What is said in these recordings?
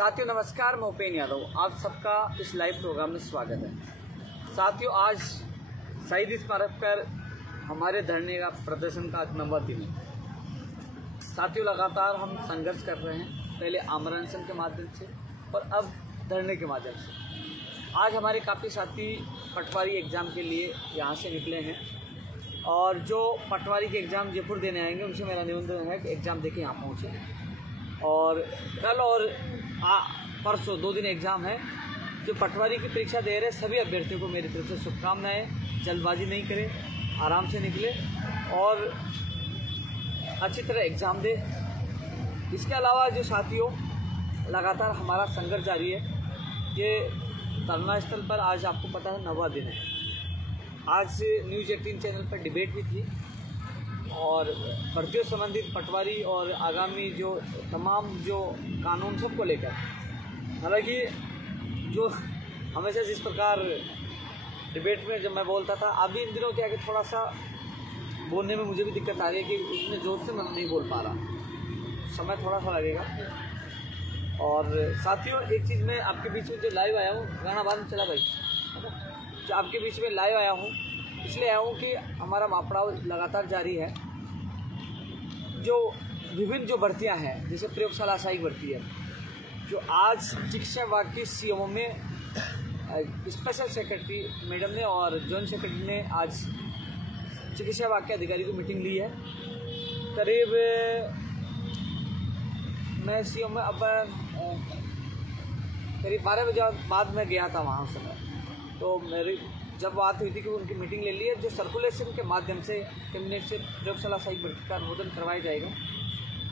साथियों नमस्कार, मैं उपेन यादव, आप सबका इस लाइव प्रोग्राम में स्वागत है। साथियों, आज शहीद स्मारक पर हमारे धरने का प्रदर्शन का 9वां दिन है। साथियों, लगातार हम संघर्ष कर रहे हैं, पहले आमरण अनशन के माध्यम से और अब धरने के माध्यम से। आज हमारे काफ़ी साथी पटवारी एग्ज़ाम के लिए यहाँ से निकले हैं और जो पटवारी के एग्ज़ाम जयपुर देने आएंगे उनसे मेरा निवेदन है कि एग्ज़ाम देके यहाँ पहुँचे। और कल और परसों 2 दिन एग्ज़ाम है। जो पटवारी की परीक्षा दे रहे सभी अभ्यर्थियों को मेरी तरफ से शुभकामनाएं। जल्दबाजी नहीं करें, आराम से निकले और अच्छी तरह एग्ज़ाम दे। इसके अलावा जो साथियों, लगातार हमारा संघर्ष जारी है। ये धरना स्थल पर आज आपको पता है 9वां दिन है। आज न्यूज़ 18 चैनल पर डिबेट भी थी और भर्तियों संबंधित पटवारी और आगामी जो तमाम जो कानून सबको लेकर, हालांकि जो हमेशा जिस प्रकार डिबेट में जब मैं बोलता था, अभी इन दिनों क्या है कि थोड़ा सा बोलने में मुझे भी दिक्कत आ रही है कि उतने जोर से मैं नहीं बोल पा रहा, समय थोड़ा सा लगेगा। और साथियों, एक चीज़ मैं आपके बीच में जो लाइव आया हूँ, गाना बाद में चला भाई, है ना, जो आपके बीच में लाइव आया हूँ इसलिए आया हूँ कि हमारा मापड़ाव लगातार जारी है। जो विभिन्न जो भर्तियाँ हैं, जैसे प्रयोगशाला सहायक भर्ती है, जो आज शिक्षा विभाग की सीएमओ में स्पेशल सेक्रेटरी मैडम ने और जॉइंट सेक्रेटरी ने आज चिकित्सा विभाग के अधिकारी को मीटिंग ली है। करीब मैं सीएमओ में अब करीब 12 बजे बाद में गया था वहाँ उस समय, तो मेरी जब बात हुई थी कि उनकी मीटिंग ले ली है, जो सर्कुलेशन के माध्यम से कैबिनेट से प्रयोगशाला सहायक भर्ती का अनुमोदन करवाया जाएगा।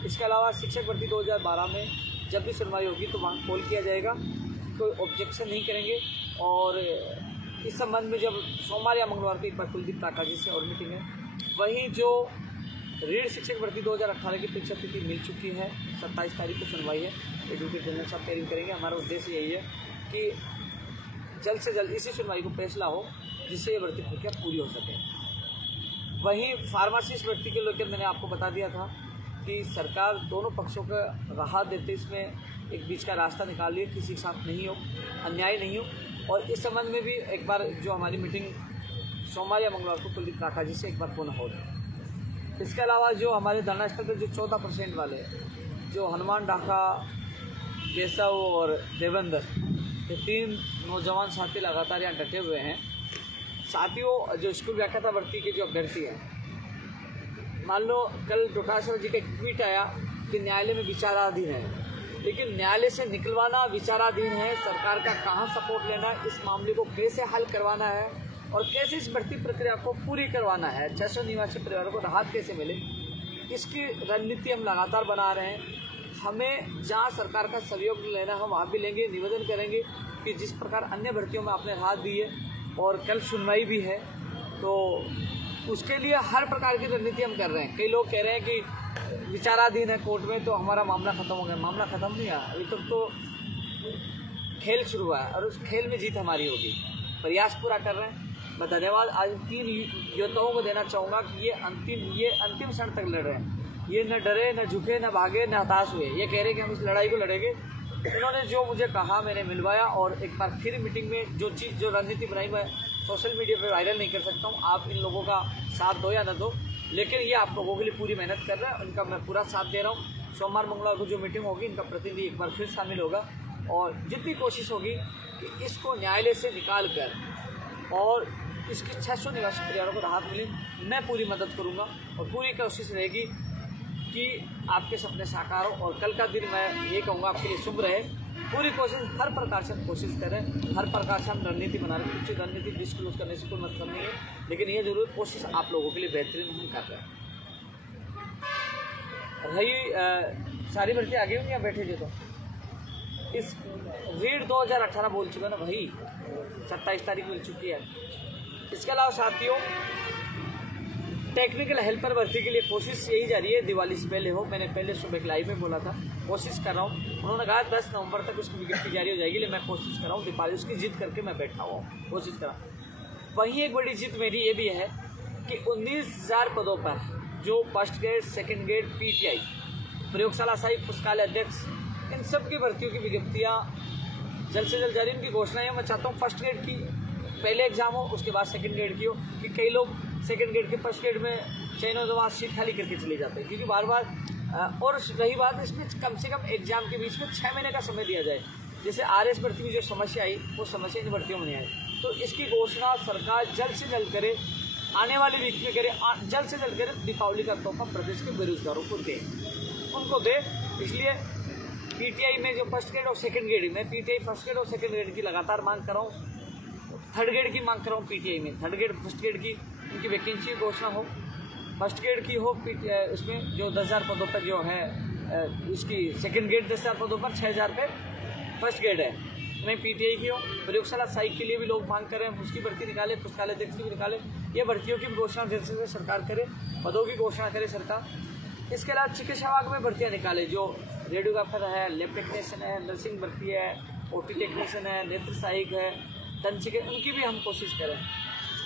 इसके अलावा शिक्षक भर्ती 2012 में जब भी सुनवाई होगी तो वहाँ कॉल किया जाएगा, कोई ऑब्जेक्शन नहीं करेंगे। और इस संबंध में जब सोमवार या मंगलवार को एक बार कुलदीप ताका जी से और मीटिंग है। वहीं जो रीढ़ शिक्षक भर्ती 2018 की परीक्षा तिथि मिल चुकी है, 27 तारीख को सुनवाई है। एडवोकेट जनरल साहब तैयारी करेंगे। हमारा उद्देश्य यही है कि जल्द से जल्द इसी सुनवाई को फैसला हो जिससे ये भर्ती प्रक्रिया पूरी हो सके। वहीं फार्मासिस्ट भर्ती के लेकर मैंने आपको बता दिया था कि सरकार दोनों पक्षों का राहत देते इसमें एक बीच का रास्ता निकाल लिया, किसी के साथ नहीं हो, अन्याय नहीं हो। और इस संबंध में भी एक बार जो हमारी मीटिंग सोमवार या मंगलवार को कुलदीप काका जी से एक बार पुनः होगी। इसके अलावा जो हमारे धरना स्थल पर जो 14% वाले, जो हनुमान ढाका, केशव और देवेंद्र, ये 3 नौजवान साथी लगातार यहाँ डटे हुए हैं। साथियों, जो स्कूल व्याख्याता भर्ती के जो अभ्यर्थी हैं, मान लो कल डोटासरा जी का एक ट्वीट आया कि न्यायालय में विचाराधीन है, लेकिन न्यायालय से निकलवाना विचाराधीन है, सरकार का कहाँ सपोर्ट लेना, इस मामले को कैसे हल करवाना है और कैसे इस भर्ती प्रक्रिया को पूरी करवाना है, 600 निवासी परिवारों को राहत कैसे मिले, इसकी रणनीति हम लगातार बना रहे हैं। हमें जहाँ सरकार का सहयोग लेना है वहाँ भी लेंगे। निवेदन करेंगे कि जिस प्रकार अन्य भर्तियों में आपने राहत दी है और कल सुनवाई भी है, तो उसके लिए हर प्रकार की रणनीति हम कर रहे हैं। कई लोग कह रहे हैं कि विचाराधीन है कोर्ट में तो हमारा मामला खत्म हो गया। मामला खत्म नहीं है, अभी तक तो खेल शुरू हुआ है और उस खेल में जीत हमारी होगी। प्रयास पूरा कर रहे हैं। मैं धन्यवाद आज 3 योद्धाओं को देना चाहूँगा कि ये अंतिम क्षण तक लड़ रहे हैं। ये न डरे, न झुके, न भागे, न हताश हुए। ये कह रहे कि हम इस लड़ाई को लड़ेंगे। इन्होंने जो मुझे कहा मैंने मिलवाया और एक बार फिर मीटिंग में जो चीज़ जो रणनीति बनाई मैं सोशल मीडिया पे वायरल नहीं कर सकता हूँ। आप इन लोगों का साथ दो या न दो, लेकिन ये आप लोगों के लिए पूरी मेहनत कर रहे हैं, उनका मैं पूरा साथ दे रहा हूँ। सोमवार मंगलवार को जो मीटिंग होगी इनका प्रतिनिधि एक बार फिर शामिल होगा और जितनी कोशिश होगी कि इसको न्यायालय से निकाल कर और इसकी 600 निवासी परिवारों को राहत मिले, मैं पूरी मदद करूँगा और पूरी कोशिश रहेगी कि आपके सपने साकार हो। और कल का दिन मैं ये कहूँगा आपके लिए शुभ रहे। पूरी कोशिश, हर प्रकार से कोशिश करें, हर प्रकार से हम रणनीति बना रहे हैं। कुछ रणनीति डिस्क्लोज करने से कोई मतलब नहीं है, लेकिन ये जरूर कोशिश आप लोगों के लिए बेहतरीन हम कर रहे हैं। रही सारी भर्ती आगे होंगी या बैठे जो तो इस रीड 2018 बोल चुका ना भाई, 27 तारीख मिल चुकी है। इसके अलावा साथियों, टेक्निकल हेल्पर भर्ती के लिए कोशिश यही जारी है, दिवाली से पहले हो। मैंने पहले सुबह लाइव में बोला था, कोशिश कर रहा हूँ। उन्होंने कहा 10 नवंबर तक उसकी विज्ञप्ति जारी हो जाएगी, लेकिन मैं कोशिश कर रहा हूँ। दीपावली उसकी जीत करके मैं बैठा हुआ हूँ, कोशिश कर रहा हूँ। वहीं एक बड़ी जीत मेरी ये भी है कि 19,000 पदों पर जो first grade, second grade, PTI, प्रयोगशाला सहायक पुस्तकालय अध्यक्ष, इन सब की भर्तियों की विज्ञप्तियाँ जल्द से जल्द जारी। उनकी घोषणा है, मैं चाहता हूँ फर्स्ट ग्रेड की पहले एग्जाम हो, उसके बाद सेकंड ग्रेड की हो, कि कई लोग सेकंड ग्रेड के फर्स्ट ग्रेड में चयन के बाद सीट खाली करके चले जाते हैं, क्योंकि बार बार और रही बात इसमें कम से कम एग्जाम के बीच में 6 महीने का समय दिया जाए। जैसे RS भर्ती में जो समस्या आई वो समस्या इन भर्तियों में नहीं आई। तो इसकी घोषणा सरकार जल्द से जल्द करे, आने वाले वीक में करे, जल्द से जल्द करे। दीपावली का तोहफा प्रदेश के बेरोजगारों को दे, उनको दे। इसलिए PTI में जो फर्स्ट ग्रेड और सेकंड ग्रेड में, PTI फर्स्ट ग्रेड और सेकंड ग्रेड की लगातार मांग कर रहा हूँ, थर्ड ग्रेड की मांग कर रहा हूँ। PTI में थर्ड ग्रेड फर्स्ट ग्रेड की उनकी वैकेंसी की घोषणा हो, फर्स्ट ग्रेड की हो, उसमें जो 10,000 पदों पर जो है उसकी सेकंड ग्रेड 10,000 पदों पर 6,000 पे फर्स्ट ग्रेड है, नहीं PTI की हो। प्रयोगशाला सहायक के लिए भी लोग मांग करें, उसकी भर्ती निकाले, पुस्तकालय अध्यक्ष की भी निकाले। ये भर्तियों की घोषणा जैसे जैसे सरकार करे, पदों की घोषणा करे सरकार। इसके अलावा चिकित्सा विभाग में भर्तियाँ निकाले, जो रेडियोग्राफर है, लैब टेक्नीशियन है, नर्सिंग भर्ती है, OT टेक्नीशियन है, नेत्र सहायक है, दंत चिकित्सक, उनकी भी हम कोशिश करें।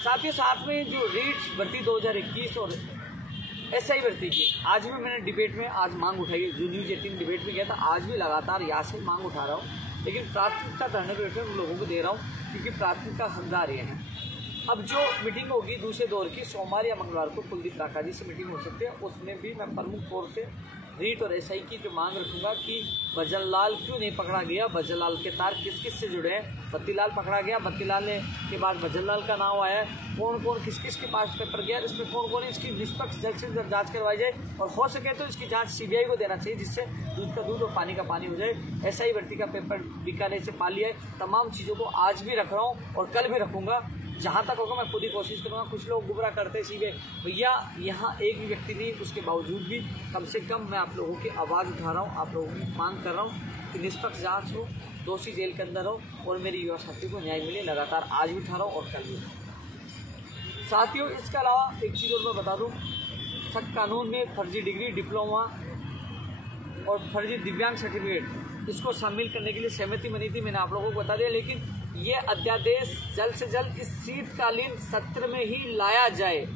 साथ ही साथ में जो रीट भर्ती 2021 और SI भर्ती की, आज भी मैंने डिबेट में आज मांग उठाई, जो न्यूज़ 18 डिबेट में गया था, आज भी लगातार यहाँ से मांग उठा रहा हूँ। लेकिन प्राथमिकता धरने पे उन लोगों को दे रहा हूँ, क्योंकि प्राथमिकता हकदार ये हैं। अब जो मीटिंग होगी दूसरे दौर की, सोमवार या मंगलवार को कुलदीप राका जी से मीटिंग हो सकती है, उसमें भी मैं प्रमुख तौर से रीट और SI की जो मांग रखूंगा कि भजनलाल क्यों नहीं पकड़ा गया, भजनलाल के तार किस किस से जुड़े हैं। बत्तीलाल पकड़ा गया, बत्तीलाल ने के बाद भजनलाल का नाम आया, कौन कौन किस किस के पास पेपर गया, इसमें कौन कौन, इसकी निष्पक्ष जल्द से जल्द जाँच करवाई जाए, और हो सके तो इसकी जाँच CBI को देना चाहिए, जिससे दूध का दूध और पानी का पानी हो जाए। SI भर्ती का पेपर बीकानेर से पा लिया है। तमाम चीज़ों को आज भी रख रहा हूँ और कल भी रखूँगा, जहाँ तक होगा मैं खुद ही कोशिश करूँगा। कुछ लोग गुमराह करते हैं सीधे, भैया यहाँ एक भी व्यक्ति नहीं, उसके बावजूद भी कम से कम मैं आप लोगों की आवाज़ उठा रहा हूँ, आप लोगों की मांग कर रहा हूँ कि निष्पक्ष जांच हो, दोषी जेल के अंदर हो और मेरी युवा साथी को न्याय मिले। लगातार आज भी उठा रहा हूँ और कल भी। साथियों, इसके अलावा एक चीज़ और मैं बता दूँ, सख्त कानून में फर्जी डिग्री, डिप्लोमा और फर्जी दिव्यांग सर्टिफिकेट, इसको शामिल करने के लिए सहमति बनी थी, मैंने आप लोगों को बता दिया। लेकिन ये अध्यादेश जल्द से जल्द इस शीतकालीन सत्र में ही लाया जाए।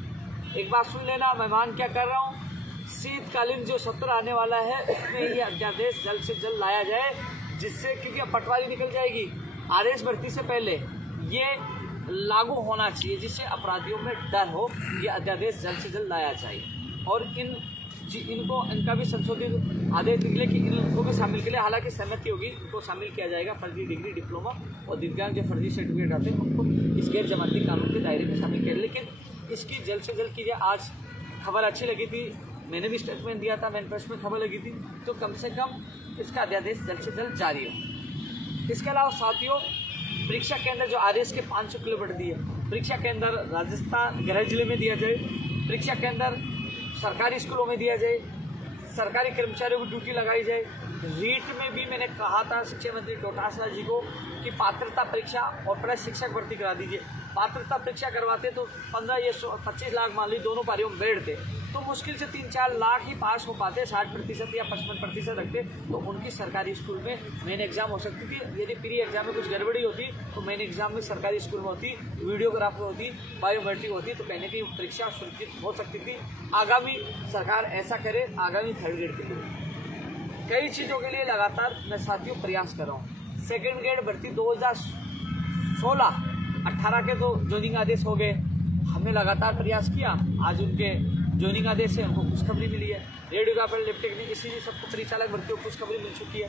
एक बात सुन लेना, मैं मान क्या कर रहा हूँ, शीतकालीन जो सत्र आने वाला है उसमें ये अध्यादेश जल्द से जल्द लाया जाए, जिससे, क्योंकि अब पटवारी निकल जाएगी, RS भर्ती से पहले ये लागू होना चाहिए, जिससे अपराधियों में डर हो। ये अध्यादेश जल्द से जल्द लाया जाए और इनका भी संशोधित आदेश निकले कि इनको भी शामिल के लिए, हालांकि सहमति होगी, इनको शामिल किया जाएगा। फर्जी डिग्री, डिप्लोमा और दिव्यांग जो फर्जी सर्टिफिकेट आते हैं उनको इस गैर जमानती कानून के दायरे में शामिल किया। लेकिन इसकी जल्द से जल्द कीजिए। आज खबर अच्छी लगी थी, मैंने भी स्टेटमेंट दिया था, मैनिफेस्टो में खबर लगी थी, तो कम से कम इसका अध्यादेश जल्द से जल्द जारी हो। इसके अलावा साथियों, परीक्षा केंद्र जो RS के 500 किलोमीटर दिए, परीक्षा केंद्र राजस्थान गृह जिले में दिया जाए, परीक्षा केंद्र सरकारी स्कूलों में दिया जाए, सरकारी कर्मचारियों को ड्यूटी लगाई जाए। रीट में भी मैंने कहा था शिक्षा मंत्री डोटासरा जी को कि पात्रता परीक्षा और प्लस शिक्षक भर्ती करा दीजिए। पात्रता परीक्षा करवाते तो 15 या 25 लाख मान ली दोनों पारियों में बैठते, तो मुश्किल से 3-4 लाख ही पास हो पाते, 60% या 55% रखते, तो उनकी सरकारी स्कूल में मेन एग्जाम हो सकती थी। यदि प्री एग्जाम में कुछ गड़बड़ी होती तो मेन एग्जाम में सरकारी स्कूल में होती, वीडियोग्राफी होती, बायोमेट्रिक होती, तो कहने की परीक्षा सुरक्षित हो सकती थी। आगामी सरकार ऐसा करे, आगामी थर्ड ग्रेड के लिए कई चीज़ों के लिए लगातार मैं साथियों प्रयास कर रहा हूँ। सेकेंड ग्रेड भर्ती 2016-18 के तो ज्वाइनिंग आदेश हो गए, हमने लगातार प्रयास किया, आज उनके ज्वाइनिंग आदेश से हमको खुशखबरी मिली है। रेडियोग्राफर, लैब टेक्नीशियन, इसीलिए सबको परिचालक भर्तियों को खुशखबरी मिल चुकी है।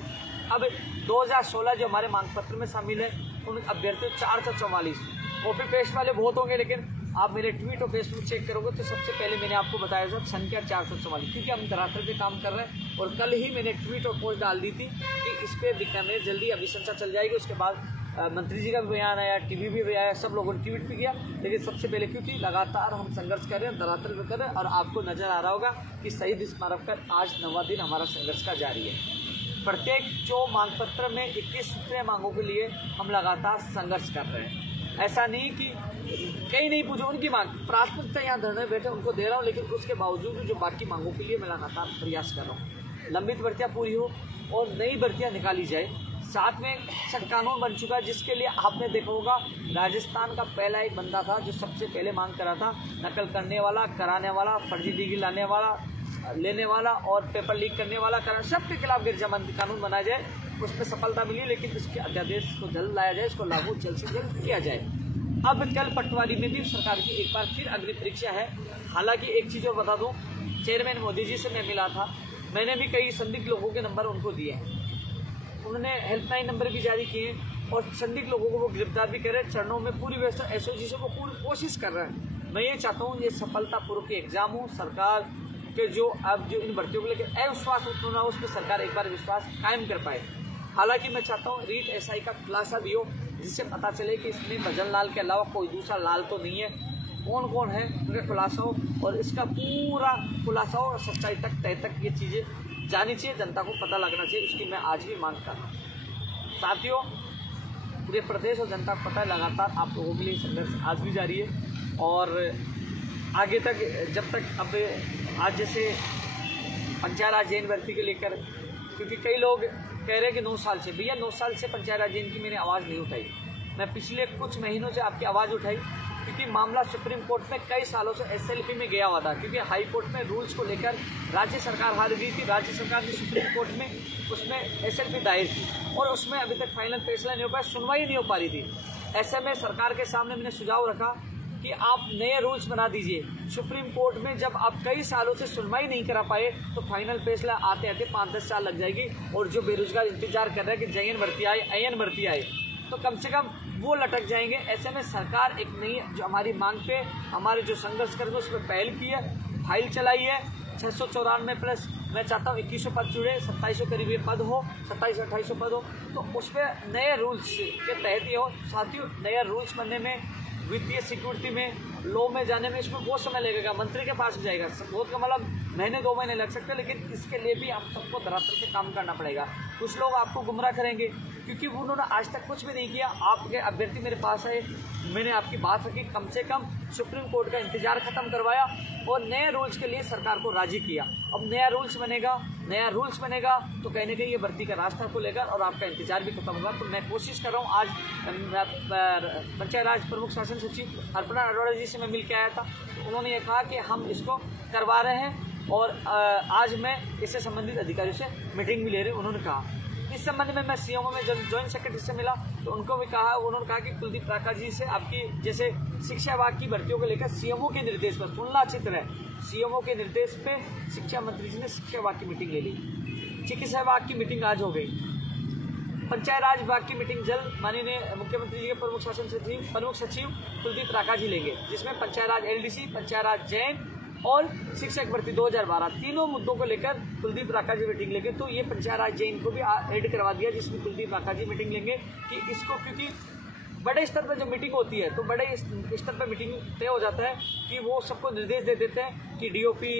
अब 2016 जो हमारे मांग पत्र में शामिल है, उन अभ्यर्थियों 444, कॉपी पेस्ट वाले बहुत होंगे, लेकिन आप मेरे ट्वीट और फेसबुक चेक करोगे तो सबसे पहले मैंने आपको बताया था संख्या 444, क्योंकि हम धरातल पे काम कर रहे हैं। और कल ही मैंने ट्वीट और पोस्ट डाल दी थी कि इस पर बीकानेर जल्दी अभिशंसा चल जाएगी। उसके बाद मंत्री जी का भी बयान आया, टीवी भी आया, सब लोगों ने ट्वीट भी किया। लेकिन सबसे पहले क्योंकि लगातार हम संघर्ष कर रहे हैं, धरातल पे कर रहे हैं, और आपको नजर आ रहा होगा कि शहीद स्मारक पर आज 9वां दिन हमारा संघर्ष का जारी है। प्रत्येक जो मांग पत्र में 21 मांगों के लिए हम लगातार संघर्ष कर रहे हैं। ऐसा नहीं कि कहीं नहीं पूछो, उनकी मांग प्राथमिकता यहाँ धरने बैठे उनको दे रहा हूँ, लेकिन उसके बावजूद जो बाकी मांगों के लिए मैं लगातार प्रयास कर रहा हूँ। लंबित भर्तियाँ पूरी हो और नई भर्तियाँ निकाली जाए। साथ में सख्त कानून बन चुका है, जिसके लिए आपने देखा होगा राजस्थान का पहला एक बंदा था जो सबसे पहले मांग करा था, नकल करने वाला, कराने वाला, फर्जी डिग्री लाने वाला, लेने वाला और पेपर लीक करने वाला कारण सबके खिलाफ गिरजामंदी कानून बनाया जाए, उसमें सफलता मिली, लेकिन इसके अध्यादेश को जल्द लाया जाए, इसको लागू जल्द से जल्द किया जाए। अब कल पटवारी में भी सरकार की एक बार फिर अग्नि परीक्षा है। हालांकि एक चीज़ और बता दूं, चेयरमैन मोदी जी से मैं मिला था, मैंने भी कई संदिग्ध लोगों के नंबर उनको दिए हैं, उन्होंने हेल्पलाइन नंबर भी जारी किए और संदिग्ध लोगों को वो गिरफ्तार भी कर रहे हैं। चरणों में पूरी व्यवस्था एसओजी से वो पूरी कोशिश कर रहे हैं। मैं ये चाहता हूँ ये सफलतापूर्वक एग्जाम हो, सरकार के जो अब जो इन भर्तियों को लेकर अविश्वास उत्पन्न हो, उसमें सरकार एक बार विश्वास कायम कर पाए। हालांकि मैं चाहता हूँ रीट एसआई का खुलासा भी हो, जिससे पता चले कि इसमें भजन लाल के अलावा कोई दूसरा लाल तो नहीं है, कौन कौन है उनका खुलासा हो और इसका पूरा खुलासा हो, सच्चाई तक तय तक ये चीज़ें जानी चाहिए, जनता को पता लगना चाहिए। उसकी मैं आज भी मांग कर रहा हूँ। साथियों, पूरे प्रदेश और जनता को पता है लगातार आप लोगों के लिए संघर्ष आज भी जारी है और आगे तक जब तक अब आज जैसे पंचायत राज जैन भर्ती को लेकर, क्योंकि कई लोग कह रहे हैं कि 9 साल से, भैया 9 साल से पंचायत राज जैन की मैंने आवाज़ नहीं उठाई। मैं पिछले कुछ महीनों से आपकी आवाज़ उठाई क्योंकि मामला सुप्रीम कोर्ट में कई सालों से एसएलपी में गया हुआ था, क्योंकि हाई कोर्ट में रूल्स को लेकर राज्य सरकार हार गई थी। राज्य सरकार ने सुप्रीम कोर्ट में उसमें एसएलपी दायर की और उसमें अभी तक फाइनल फैसला नहीं हो पाया, सुनवाई नहीं हो पा रही थी। ऐसे में सरकार के सामने मैंने सुझाव रखा कि आप नए रूल्स बना दीजिए। सुप्रीम कोर्ट में जब आप कई सालों से सुनवाई नहीं करा पाए तो फाइनल फैसला आते आते 5-10 साल लग जाएगी और जो बेरोजगार इंतजार कर रहे हैं कि जयन भर्ती आए, अयन भर्ती आए, तो कम से कम वो लटक जाएंगे। ऐसे में सरकार एक नई जो हमारी मांग पे हमारे जो संघर्ष कर्मी उस पर पहल की है, फाइल चलाई है 694 प्लस। मैं चाहता हूँ 2100 पद जुड़े, 2700 करीब ये पद हो, 2700-2800 पद हो, तो उस पर नए रूल्स के तहत ही हो। साथियों, नए रूल्स बनने में, वित्तीय सिक्योरिटी में, लॉ में जाने में इसमें बहुत समय लगेगा, मंत्री के पास जाएगा, बहुत का मतलब महीने 2 महीने लग सकते हैं, लेकिन इसके लिए भी हम सबको धरातल पे काम करना पड़ेगा। कुछ लोग आपको गुमराह करेंगे क्योंकि उन्होंने आज तक कुछ भी नहीं किया। आपके अभ्यर्थी मेरे पास आए, मैंने आपकी बात रखी, कम से कम सुप्रीम कोर्ट का इंतजार खत्म करवाया और नए रूल्स के लिए सरकार को राजी किया। अब नया रूल्स बनेगा तो कहीं ना कहीं ये भर्ती का रास्ता खुलेगा और आपका इंतजार भी खत्म होगा। तो मैं कोशिश कर रहा हूँ, आज पंचायत राज प्रमुख शासन सचिव अर्पणा अरोड़ा जी से मैं मिल के आया था, तो उन्होंने ये कहा कि हम इसको करवा रहे हैं और आज मैं इससे संबंधित अधिकारियों से मीटिंग भी ले रहे हैं। उन्होंने कहा इस संबंध में मैं सीएमओ में जॉइंट सेक्रेटरी से मिला तो उनको भी कहा, उन्होंने कहा कि कुलदीप राका जी से आपकी जैसे शिक्षा विभाग की भर्तियों को लेकर सीएमओ के निर्देश पर, सुनना अच्छी तरह, सीएमओ के निर्देश पे शिक्षा मंत्री जी ने शिक्षा विभाग की मीटिंग ले ली, चिकित्सा विभाग की मीटिंग आज हो गई, पंचायत राज विभाग की मीटिंग जल्द माननीय मुख्यमंत्री जी के प्रमुख सचिव कुलदीप राका जी लेंगे, जिसमें पंचायत राज एलडीसी, पंचायत राज जैन और शिक्षक भर्ती 2012 तीनों मुद्दों को लेकर कुलदीप राका जी मीटिंग लेंगे। तो ये पंचायत राज जैन को भी ऐड करवा दिया, जिसमें कुलदीप राका जी मीटिंग लेंगे कि इसको, क्योंकि बड़े स्तर पर जब मीटिंग होती है तो बड़े स्तर पर मीटिंग तय हो जाता है कि वो सबको निर्देश दे देते हैं कि डीओपी,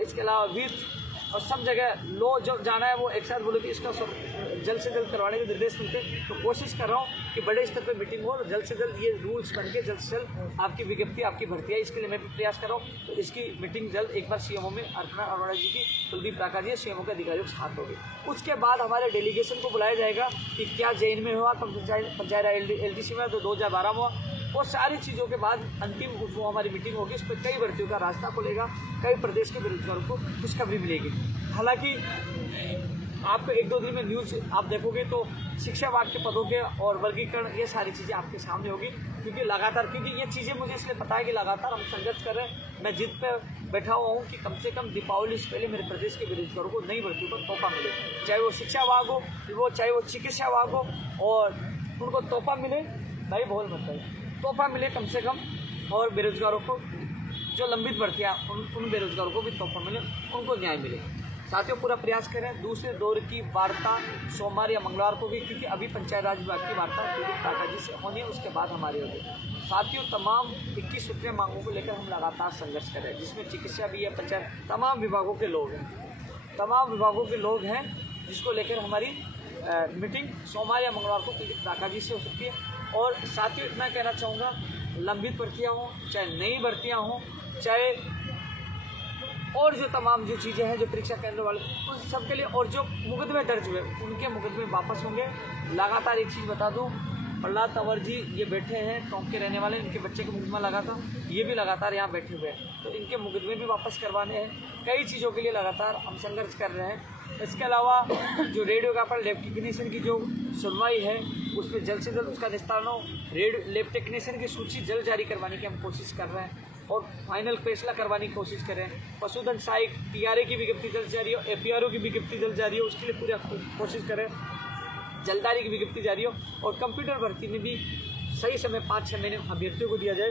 इसके अलावा वित्त और सब जगह लो जो जाना है वो एक साथ बोले कि इसका सब जल्द से जल्द करवाने के निर्देश मिलते हैं। तो कोशिश कर रहा हूँ कि बड़े स्तर पर मीटिंग हो, जल्द से जल्द ये रूल्स बन के जल्द से जल्द आपकी विज्ञप्ति, आपकी भर्ती है, इसके लिए मैं भी प्रयास कर रहा हूँ। तो इसकी मीटिंग जल्द एक बार सीएमओ में अर्पणा अरोड़ा जी की, कुलदीप राका जी सीएमओ के अधिकारियों के साथ होगी। उसके बाद हमारे डेलीगेशन को बुलाया जाएगा कि क्या जैन में हुआ, पंचायत एलडीसी में तो 2012 में हुआ, और सारी चीज़ों के बाद अंतिम वो हमारी मीटिंग होगी। इस पर कई भर्तियों का रास्ता खुलेगा, कई प्रदेश के बेरोजगारों को खुशखबरी मिलेगी। हालांकि आपको 1-2 दिन में न्यूज़ आप देखोगे तो शिक्षा विभाग के पदों के और वर्गीकरण, ये सारी चीज़ें आपके सामने होगी, क्योंकि लगातार, क्योंकि ये चीज़ें मुझे इसलिए पता है कि लगातार हम संघर्ष कर रहे हैं। मैं जिद पर बैठा हुआ हूँ कि कम से कम दीपावली से पहले मेरे प्रदेश के बेरोजगारों को नई भर्तियों पर तोहफा मिले, चाहे वो शिक्षा विभाग हो, चाहे वो चिकित्सा विभाग हो, और उनको तोहफा मिले, भाई बोल मत है, तोहफा मिले कम से कम, और बेरोजगारों को जो लंबित भर्तियाँ उन बेरोजगारों को भी तोहफा मिले, उनको न्याय मिले। साथियों, पूरा प्रयास करें दूसरे दौर की वार्ता सोमवार या मंगलवार को भी, क्योंकि अभी पंचायत राज विभाग की वार्ता कुलदीप राका जी से होनी है, उसके बाद हमारी होगी। साथियों, तमाम 21 सूत्रीय मांगों को लेकर हम लगातार संघर्ष कर रहे हैं, जिसमें चिकित्सा भी है, पंचायत, तमाम विभागों के लोग हैं, जिसको लेकर हमारी मीटिंग सोमवार या मंगलवार को कुलदीप राका जी से हो सकती है। और साथियों, इतना कहना चाहूँगा, लंबित भर्तियाँ हों, चाहे नई भर्तियाँ हों, चाहे और जो तमाम जो चीज़ें हैं जो परीक्षा केंद्र वाले, उन सब के लिए, और जो मुकदमे दर्ज हुए उनके मुकदमे वापस होंगे। लगातार एक चीज़ बता दूं, प्रहलाद तंवर जी ये बैठे हैं, टोंक के रहने वाले, इनके बच्चे का मुकदमा लगा था, ये भी लगातार यहाँ बैठे हुए हैं। तो इनके मुकदमे भी वापस करवाने हैं। कई चीज़ों के लिए लगातार हम संघर्ष कर रहे हैं। इसके अलावा जो रेडियोग्राफर लैब टेक्नीशियन की जो सुनवाई है उस पर जल्द से जल्द उसका निस्तारण हो। लैब टेक्नीशियन की सूची जल्द जारी करवाने की हम कोशिश कर रहे हैं और फाइनल फैसला करवाने की कोशिश कर रहे हैं। पशुधन सहायक TRA की विज्ञप्ति जल्द जारी हो, FPRO की विज्ञप्ति जल्द जारी हो, उसके लिए पूरी कोशिश करें। जल्दारी की विज्ञप्ति जारी हो और कंप्यूटर भर्ती में भी सही समय 5-6 महीने अभ्यर्थियों को दिया जाए,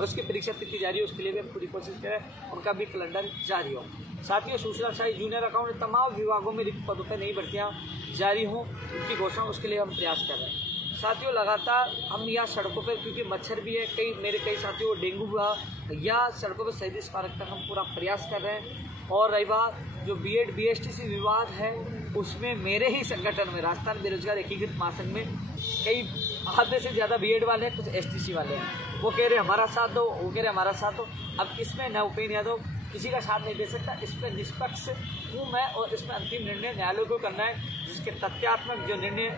उसकी परीक्षा तिथि जारी हो, उसके लिए भी हम पूरी कोशिश करें, उनका भी कैलेंडर जारी हो। साथियों, सूचना सहायक, जूनियर अकाउंट, तमाम विभागों में रिक्त पदों पर नई भर्तियाँ जारी हों, उनकी घोषणा, उसके लिए हम प्रयास कर रहे हैं। साथियों, लगातार हम यहाँ सड़कों पर, क्योंकि मच्छर भी है, मेरे कई साथियों को डेंगू हुआ, या सड़कों पर शहीद स्मारक तक हम पूरा प्रयास कर रहे हैं। और रही बात जो BEd BSTC विवाद है, उसमें मेरे ही संगठन में राजस्थान बेरोजगार एकीकृत महासंघ में कई आधे से ज़्यादा BEd वाले हैं, कुछ STC वाले हैं। वो कह रहे हमारा साथ दो, वो कह रहे हमारा साथ दो। अब इसमें न उपेन्द्र यादव किसी का साथ नहीं दे सकता, इस पर निष्पक्ष हूँ मैं और इसमें अंतिम निर्णय न्यायालय को करना है, जिसके तथ्यात्मक जो निर्णय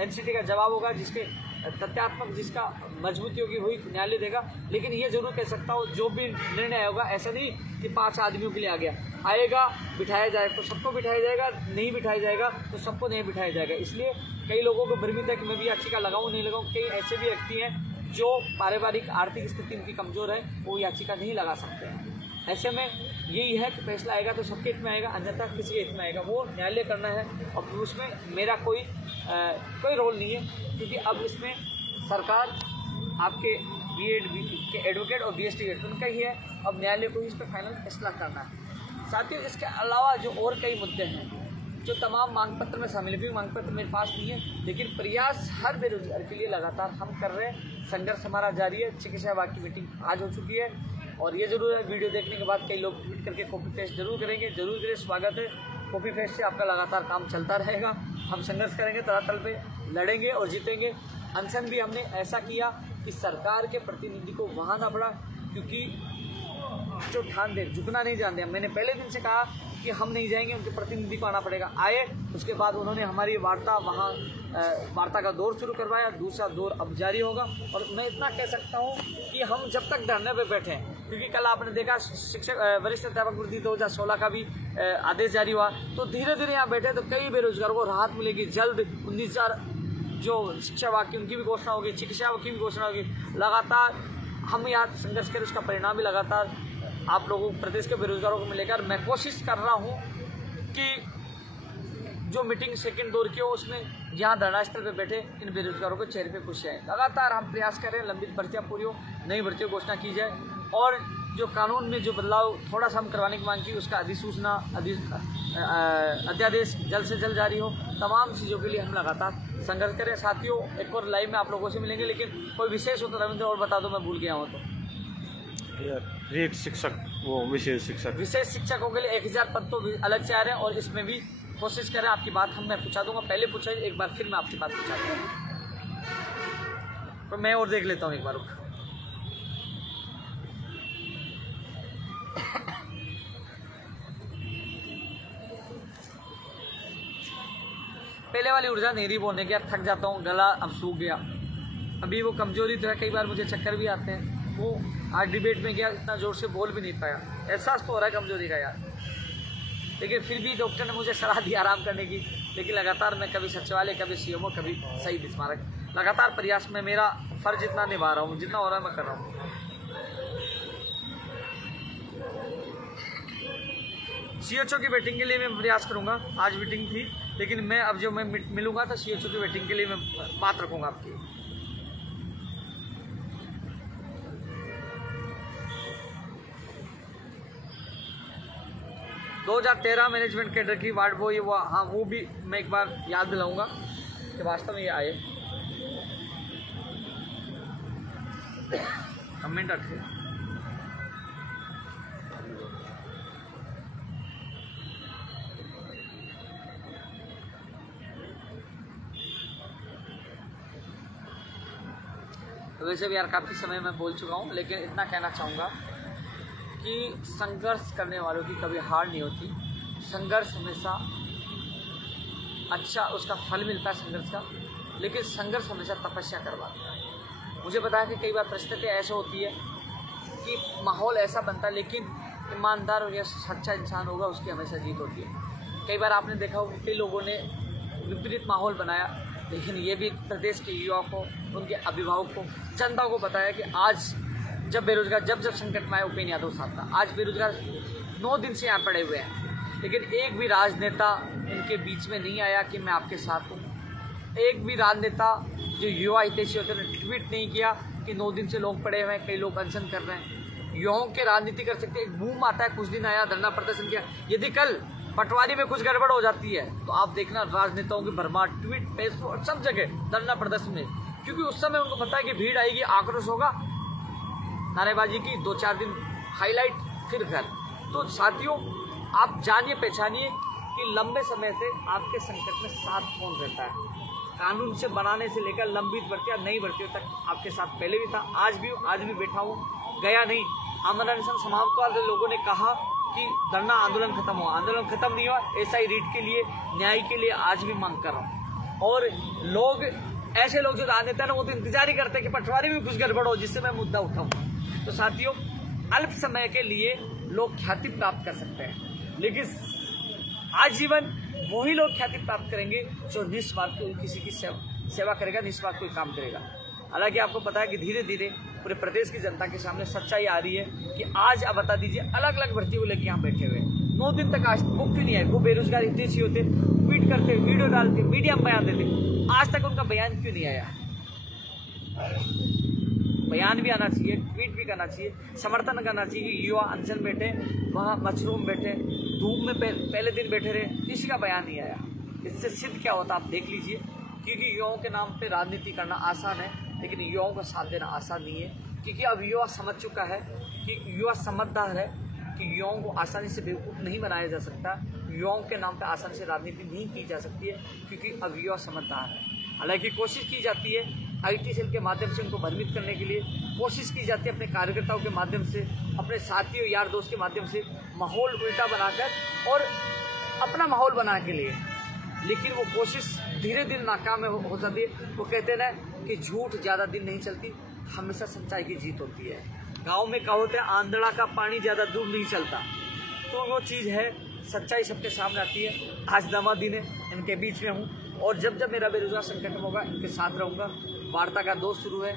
NCT का जवाब होगा, जिसके तथ्यात्मक जिसका मजबूती होगी वही न्यायालय देगा। लेकिन ये जरूर कह सकता हूँ, जो भी निर्णय होगा ऐसा नहीं कि 5 आदमियों के लिए आ गया, आएगा बिठाया जाएगा तो सबको बिठाया जाएगा, नहीं बिठाया जाएगा तो सबको नहीं बिठाया जाएगा। इसलिए कई लोगों को भ्रमित है कि मैं भी याचिका लगाऊँ नहीं लगाऊँ। कई ऐसे भी व्यक्ति हैं जो पारिवारिक आर्थिक स्थिति उनकी कमज़ोर है, वो याचिका नहीं लगा सकते हैं। ऐसे में यही है कि फैसला आएगा तो सबके हित में आएगा, अन्यथा किसी के हित में आएगा, वो न्यायालय करना है। और उसमें मेरा कोई रोल नहीं है, क्योंकि अब इसमें सरकार आपके BEd के एडवोकेट और BST उनका ही है। अब न्यायालय को इस पर फाइनल फैसला करना है। साथियों, इसके अलावा जो और कई मुद्दे हैं जो तमाम मांग पत्र में शामिल है, मांग पत्र मेरे पास नहीं है, लेकिन प्रयास हर बेरोजगार के लिए लगातार हम कर रहे हैं। संघर्ष हमारा जारी है। चिकित्सा विभाग की मीटिंग आज हो चुकी है और ये जरूर है, वीडियो देखने के बाद कई लोग ट्वीट करके कॉपी पेस्ट जरूर करेंगे, जरूर करें, स्वागत है। कॉपी पेस्ट से आपका लगातार काम चलता रहेगा। हम संघर्ष करेंगे, तरातल पे लड़ेंगे और जीतेंगे। अनशन भी हमने ऐसा किया कि सरकार के प्रतिनिधि को वहाँ ना पड़ा, क्योंकि जो ध्यान दे, झुकना नहीं जानते। मैंने पहले दिन से कहा कि हम नहीं जाएंगे, उनके प्रतिनिधि को आना पड़ेगा। आए, उसके बाद उन्होंने हमारी वार्ता वहाँ वार्ता का दौर शुरू करवाया, दूसरा दौर अब जारी होगा। और मैं इतना कह सकता हूँ कि हम जब तक धरने पे बैठे हैं, क्योंकि कल आपने देखा शिक्षक वरिष्ठ अध्यापक वृत्ति 2016 का भी आदेश जारी हुआ, तो धीरे धीरे यहाँ बैठे तो कई बेरोजगारों को राहत मिलेगी। जल्द 19,000 जो शिक्षा विभाग की उनकी भी घोषणा होगी, चिकित्सा विभाग की भी घोषणा होगी। लगातार हम यहाँ संघर्ष करें, उसका परिणाम भी लगातार आप लोगों प्रदेश के बेरोजगारों को मिलेगा। और मैं कोशिश कर रहा हूँ कि जो मीटिंग सेकंड दौर की हो, उसमें यहाँ धरना स्थल पर बैठे इन बेरोजगारों को चेहरे पे खुशी आए। लगातार हम प्रयास करें, लंबित भर्तियाँ पूरी हो, नई भर्तियों की घोषणा की जाए, और जो कानून में जो बदलाव थोड़ा सा हम करवाने की मांग की, उसका अधिसूचना अध्यादेश जल्द से जल्द जारी हो। तमाम चीज़ों के लिए हम लगातार संघर्ष करें। साथियों, एक और लाइव में आप लोगों से मिलेंगे, लेकिन कोई विशेष हो तो रविंद्र और बता दो, मैं भूल गया हूँ तो। शिक्षक, वो विशेष शिक्षकों के लिए 1000 पद तो अलग से आ रहे हैं, और इसमें भी कोशिश करें आपकी बात मैं पूछा दूंगा। पहले पूछा, एक बार फिर मैं आपकी बात पूछा दूंगा, तो मैं और देख लेता हूँ एक बार। पहले वाली ऊर्जा नहीं रही बोलने की, थक जाता हूँ, गला अब सूख गया। अभी वो कमजोरी तो है, कई बार मुझे चक्कर भी आते हैं। वो आज डिबेट में गया, इतना जोर से बोल भी नहीं पाया, एहसास तो हो रहा है कमजोरी का यार। लेकिन फिर भी डॉक्टर ने मुझे सलाह दी आराम करने की। लेकिन लगातार मैं कभी सचिवालय, कभी CMO, कभी शहीद स्मारक, लगातार प्रयास में मेरा फर्ज इतना निभा रहा हूँ, जितना हो रहा है मैं कर रहा हूँ। CHO की वेटिंग के लिए मैं प्रयास करूँगा। आज मीटिंग थी, लेकिन मैं अब जो मैं मिलूंगा तो CHO की वेटिंग के लिए मैं बात रखूँगा आपकी। दो 2013 मैनेजमेंट कैडर की वार्ड बॉय, हाँ, वो भी मैं एक बार याद दिलाऊंगा कि वास्तव में ये आए। कमेंट रखे। तो वैसे भी यार काफ़ी समय मैं बोल चुका हूँ, लेकिन इतना कहना चाहूँगा कि संघर्ष करने वालों की कभी हार नहीं होती। संघर्ष हमेशा अच्छा उसका फल मिलता है संघर्ष का। लेकिन संघर्ष हमेशा तपस्या करवाता है। मुझे पता है कि कई बार परिस्थितियाँ ऐसा होती है कि माहौल ऐसा बनता है, लेकिन ईमानदार और या सच्चा इंसान होगा उसकी हमेशा जीत होती है। कई बार आपने देखा होगा कई लोगों ने विपरीत माहौल बनाया, लेकिन ये भी प्रदेश के युवा को, उनके अभिभावक को, जनता को बताया कि आज जब बेरोजगार जब संकट में आए उपेंद्र यादव साथ था। आज बेरोजगार 9 दिन से यहाँ पड़े हुए हैं, लेकिन एक भी राजनेता इनके बीच में नहीं आया कि मैं आपके साथ हूँ। एक भी राजनेता जो युवा हितैषी होते हैं ट्वीट नहीं किया कि 9 दिन से लोग पड़े हुए हैं, कई लोग अनशन कर रहे हैं। युवाओं के राजनीति कर सकते हैं। एक बूम आता है, कुछ दिन आया, धरना प्रदर्शन किया। यदि कल पटवारी में कुछ गड़बड़ हो जाती है तो आप देखना राजनेताओं की भरमार ट्वीट, फेसबुक, सब जगह धरना प्रदर्शन में, क्योंकि उस समय उनको पता है कि भीड़ आएगी, आक्रोश होगा, नारेबाजी की 2-4 दिन हाईलाइट, फिर घर। तो साथियों, आप जानिए पहचानिए कि लंबे समय से आपके संकट में साथ कौन रहता है। कानून से बनाने से लेकर लंबित भर्तियां, नई भर्तियों तक आपके साथ पहले भी था, आज भी बैठा हूँ, गया नहीं। आमरण अनशन समाप्त वाले लोगों ने कहा कि धरना आंदोलन खत्म हुआ, आंदोलन खत्म नहीं हुआ। एसआई रीट के लिए, न्याय के लिए आज भी मांग कर रहा हूँ। और लोग, ऐसे लोग जो राजनेता है वो तो इंतजार ही करते हैं कि पटवारी में कुछ गड़बड़ हो जिससे मैं मुद्दा उठाऊँ। तो साथियों, अल्प समय के लिए लोग ख्याति प्राप्त कर सकते हैं, लेकिन आजीवन वही लोग ख्याति प्राप्त करेंगे जो निस्वार्थ कोई किसी की सेवा करेगा, निस्वार्थ कोई काम करेगा। हालांकि आपको पता है कि धीरे धीरे पूरे प्रदेश की जनता के सामने सच्चाई आ रही है कि आज आप बता दीजिए, अलग अलग भर्तियों को लेकर यहाँ बैठे हुए 9 दिन तक आज वो क्यों नहीं आए। वो बेरोजगार हितैषी होते, ट्वीट करते, वीडियो डालते, मीडिया में बयान देते, आज तक उनका बयान क्यों नहीं आया। बयान भी आना चाहिए, ट्वीट भी करना चाहिए, समर्थन करना चाहिए कि युवा अनशन बैठे, वहाँ मशरूम बैठे, धूप में पहले दिन बैठे रहे, किसी का बयान नहीं आया। इससे सिद्ध क्या होता आप देख लीजिए, क्योंकि युवाओं के नाम पे राजनीति करना आसान है, लेकिन युवाओं का साथ देना आसान नहीं है। क्योंकि अब युवा समझ चुका है कि युवा समझदार है कि युवाओं को आसानी से बेवकूफ़ नहीं बनाया जा सकता, युवाओं के नाम पे आसानी से राजनीति नहीं की जा सकती है, क्योंकि अब युवा समझदार है। हालांकि कोशिश की जाती है IT सेल के माध्यम से उनको भ्रमित करने के लिए, कोशिश की जाती है अपने कार्यकर्ताओं के माध्यम से, अपने साथियों यार दोस्त के माध्यम से माहौल उल्टा बनाकर और अपना माहौल बनाने के लिए, लेकिन वो कोशिश धीरे धीरे नाकाम हो जाती है। वो कहते हैं ना कि झूठ ज़्यादा दिन नहीं चलती, हमेशा सच्चाई की जीत होती है। गाँव में कहावत है, आंधड़ा का पानी ज़्यादा दूर नहीं चलता, तो वो चीज़ है, सच्चाई सबके सामने आती है। आज दमा दिन है, इनके बीच में हूँ, और जब जब मेरा बेरोजगार संकट में होगा इनके साथ रहूँगा। वार्ता का दौर शुरू है,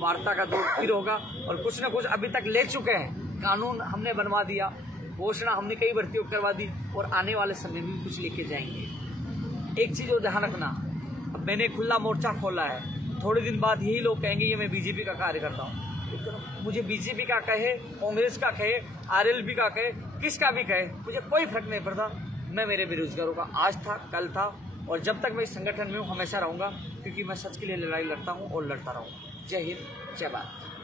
वार्ता का दौर फिर होगा, और कुछ न कुछ अभी तक ले चुके हैं। कानून हमने बनवा दिया, घोषणा हमने कई भर्तियों करवा दी, और आने वाले समय में कुछ लेके जाएंगे। एक चीज़ और ध्यान रखना, अब मैंने खुला मोर्चा खोला है, थोड़े दिन बाद यही लोग कहेंगे ये मैं बीजेपी का कार्य करता हूँ। मुझे बीजेपी का कहे, कांग्रेस का कहे, RLP का कहे, किसका भी कहे, मुझे कोई फर्क नहीं पड़ता। मैं मेरे बेरोजगारों का आज था, कल था, और जब तक मैं इस संगठन में हूँ हमेशा रहूँगा, क्योंकि मैं सच के लिए लड़ाई लड़ता हूँ और लड़ता रहूँगा। जय हिंद, जय भारत।